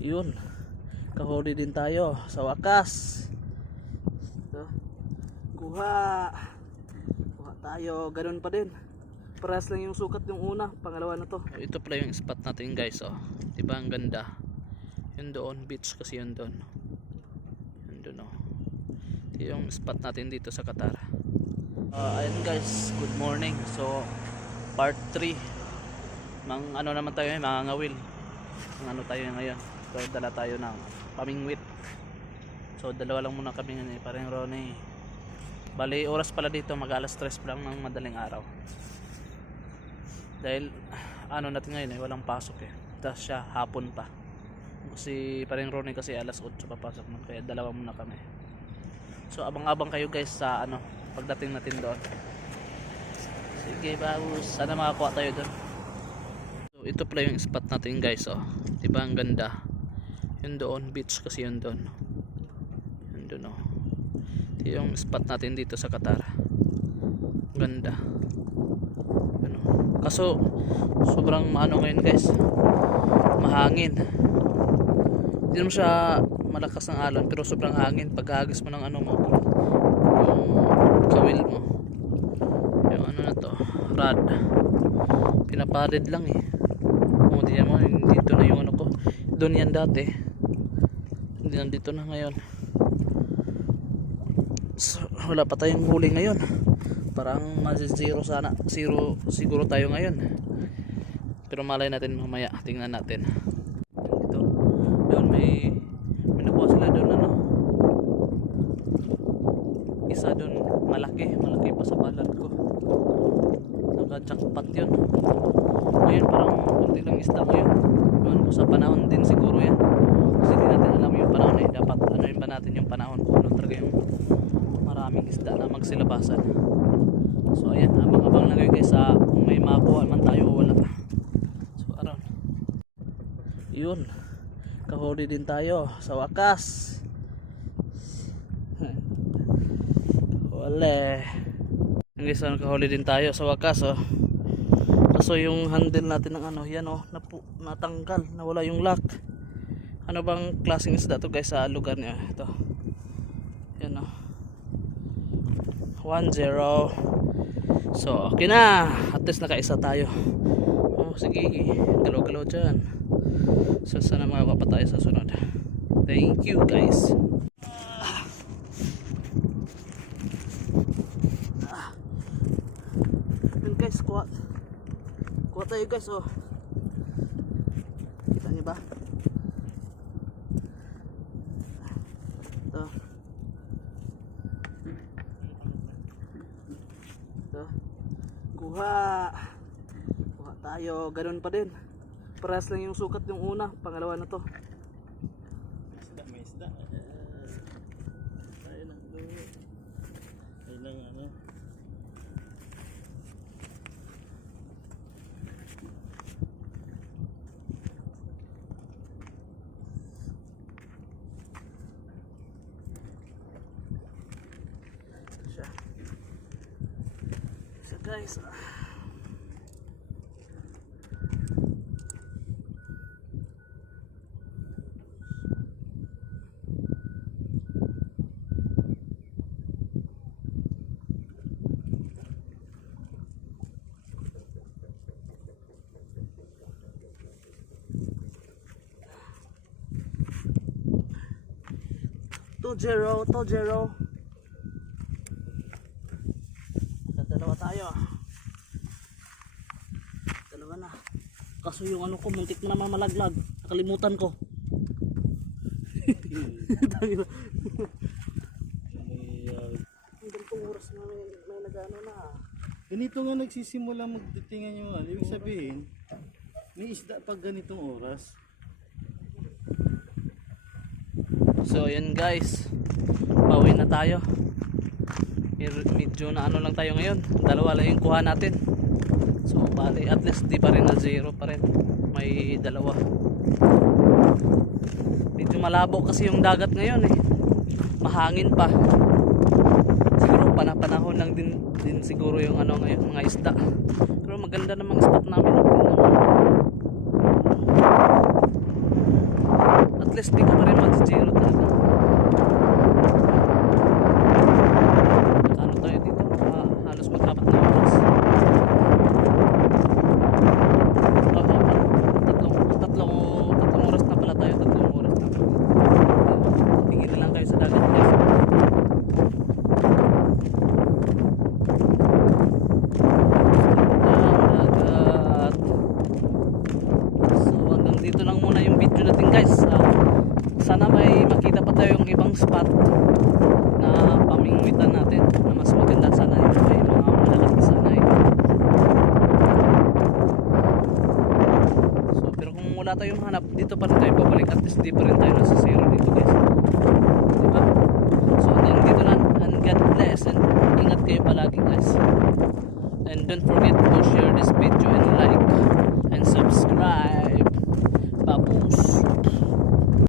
Yun, kahuli din tayo sa wakas. Ito, kuha tayo, ganun pa din, parehas lang yung sukat yung una, pangalawa na to. Ito pala yung spot natin guys, oh. Diba ang ganda? Yun doon, beach kasi yun doon. Yun doon, oh. Ito yung spot natin dito sa Qatar. Ayun guys, good morning. So part 3, ano naman tayo, mga ngawil. Ano tayo ngayon? So dala tayo ng pamingwit. So dalawa lang muna kami ngayon, parang Ronnie. Bali oras pala dito, mag alas 3 pa lang ng madaling araw. Dahil ano natin ngayon walang pasok Tapos siya hapon pa. Si parang Ronnie kasi alas 8 papasok man, kaya dalawa muna kami. So abang-abang kayo guys sa pagdating natin doon. Sige bagus, sana makakuha tayo doon. So ito pala yung spot natin guys, oh. Diba ang ganda? Yun doon, beach kasi yun doon. Yun doon, oh. Ito yung spot natin dito sa Qatar. Ganda. Ano? Kaso sobrang ngayon guys, mahangin. Hindi naman siya malakas ng alon, pero sobrang hangin. Paghagis mo ng mo, yung kawil mo, yung na to, rod, pinaparid lang di mo, dito na yung ko. Doon yan dati, hindi nandito na ngayon. So, wala pa tayong huli ngayon. Parang zero sana, zero siguro tayo ngayon. Pero malay natin mamaya, tingnan natin. Dito, doon may nakuha sila doon isa doon malaki pa sa balat ko. Naka-jackpot yun. Ngayon parang kunti lang isda ngayon. Doon ko sa panahon din siguro yan. Kasi hindi natin alam yung panahon dapat pa natin yung panahon kung ano talaga yung maraming isda na magsilabasan. So ayan, abang-abang lang kayo guys kung may makuha man tayo o wala. So aron, yun, kahuli din tayo sa wakas. Wala guys, kahuli din tayo sa wakas, oh. Kaso yung handle natin ng yan, oh, natanggal, nawala yung lock. Ano bang klaseng isda to guys sa lugar niya? Ito, yan, oh. 1-0. So okay na, at least nakaisa tayo. Oh, sige, galaw-galaw dyan. So sana makakuha pa tayo sa sunod. Thank you guys. Yun guys, kuha tayo guys, oh. Kita niyo ba? Ito kuha tayo, ganun pa din, parehas lang yung sukat yung una, pangalawa na to. May isda tayo lang siya guys. Tojero dalawa tayo, dalawa na. Kaso yung ko muntik na naman malaglag, nakalimutan ko. Ganitong oras na may nagano na. Ganito nga nagsisimula magdatingan yung ibig sabihin may isda pag ganitong oras. So yan guys, pauwi na tayo. Medyo na lang tayo ngayon, dalawa lang yung kuha natin. So bali at least di pa rin na zero pa rin, may dalawa. Medyo malabo kasi yung dagat ngayon mahangin pa. Siguro panahon lang din siguro yung ngayon mga isda. Pero maganda namang spot namin. least di ka pa rin mag-zero talaga. Ano tayo dito? Halos mag-apat na oras. Tatlong oras na pala tayo. Tatlong oras na. Tingin lang kayo sa dagat guys. Dagat. So hanggang dito lang muna yung video natin guys. Sana may makita pa tayo yung ibang spot na pamingwitan natin na mas maganda. Sana yung may mga malalaki sana eh. So pero kung wala tayong hanap, dito pa rin tayo babalik. At least di pa rin tayo nasa zero dito guys, diba? So hanggang dito lang, and God bless, and ingat kayo palagi guys. And don't forget to share this video and like and subscribe. Babus.